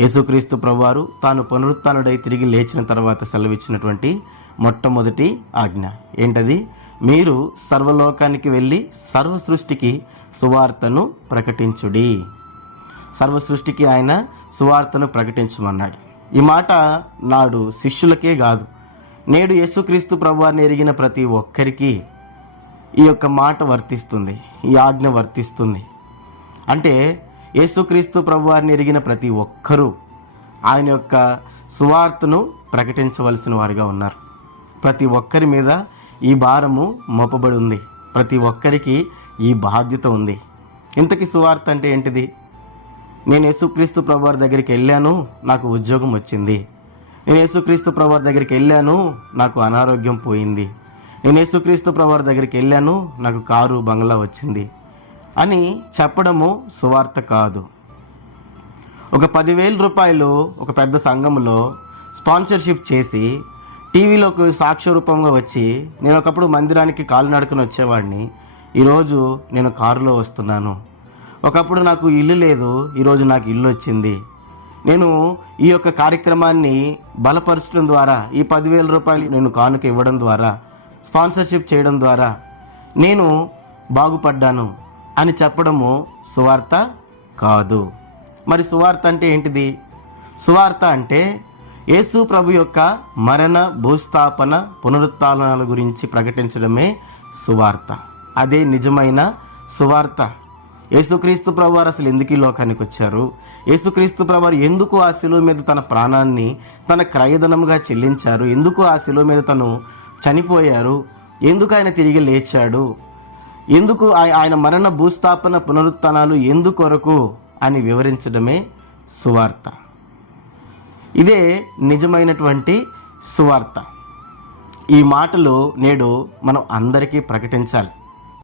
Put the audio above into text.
యేసుక్రీస్తు ప్రభువారు తాను పునరుత్థానుడై తిరిగి లేచిన తర్వాత సెలవిచ్చినటువంటి మొట్టమొదటి ఆజ్ఞ ఏంటది? మీరు సర్వలోకానికి వెళ్ళి సర్వ సృష్టికి సువార్తను ప్రకటించుడి. సర్వ సృష్టికి ఆయన సువార్తను ప్రకటించమన్నాడు. ఈ మాట నాడు శిష్యులకే కాదు, నేడు యేసుక్రీస్తు ప్రభువారిని ఎరిగిన ప్రతి ఒక్కరికి ఈ యొక్క మాట వర్తిస్తుంది, ఈ ఆజ్ఞ వర్తిస్తుంది. అంటే యేసుక్రీస్తు ప్రభువారిని ఎరిగిన ప్రతి ఒక్కరూ ఆయన యొక్క సువార్తను ప్రకటించవలసిన వారిగా ఉన్నారు. ప్రతి ఒక్కరి మీద ఈ భారము మోపబడి ఉంది. ప్రతి ఒక్కరికి ఈ బాధ్యత ఉంది. ఇంతకీ సువార్త అంటే ఏంటిది? నేను యేసుక్రీస్తు ప్రభువారి దగ్గరికి వెళ్ళాను, నాకు ఉద్యోగం వచ్చింది. నేను యేసుక్రీస్తు ప్రభువారి దగ్గరికి వెళ్ళాను, నాకు అనారోగ్యం పోయింది. నేను యేసుక్రీస్తు ప్రభువారి దగ్గరికి వెళ్ళాను, నాకు కారు బంగ్లా వచ్చింది అని చెప్పడము సువార్త కాదు. ఒక 10,000 రూపాయలు ఒక పెద్ద సంఘంలో స్పాన్సర్షిప్ చేసి టీవీలోకి సాక్ష్య రూపంగా వచ్చి, నేను ఒకప్పుడు మందిరానికి కాలు నడుకుని వచ్చేవాడిని, ఈరోజు నేను కారులో వస్తున్నాను. ఒకప్పుడు నాకు ఇల్లు లేదు, ఈరోజు నాకు ఇల్లు వచ్చింది. నేను ఈ యొక్క కార్యక్రమాన్ని బలపరచడం ద్వారా, ఈ 10,000 రూపాయలు నేను కానుక ఇవ్వడం ద్వారా, స్పాన్సర్షిప్ చేయడం ద్వారా నేను బాగుపడ్డాను అని చెప్పడము సువార్త కాదు. మరి సువార్త అంటే ఏంటిది? సువార్త అంటే యేసు ప్రభు యొక్క మరణ, భూస్థాపన, పునరుత్థానాల గురించి ప్రకటించడమే సువార్త. అదే నిజమైన సువార్త. యేసుక్రీస్తు ప్రభువారు అసలు ఎందుకు ఈ లోకానికి వచ్చారు? యేసుక్రీస్తు ప్రభువారు ఎందుకు ఆ శిలువ మీద తన ప్రాణాన్ని తన క్రయధనముగా చెల్లించారు? ఎందుకు ఆ శిలువ మీద తను చనిపోయారు? ఎందుకు ఆయన తిరిగి లేచాడు? ఎందుకు ఆయన మరణ, భూస్థాపన, పునరుత్థానాలు ఎందుకొరకు అని వివరించడమే సువార్త. ఇదే నిజమైనటువంటి సువార్త. ఈ మాటలు నేడు మనం అందరికీ ప్రకటించాలి.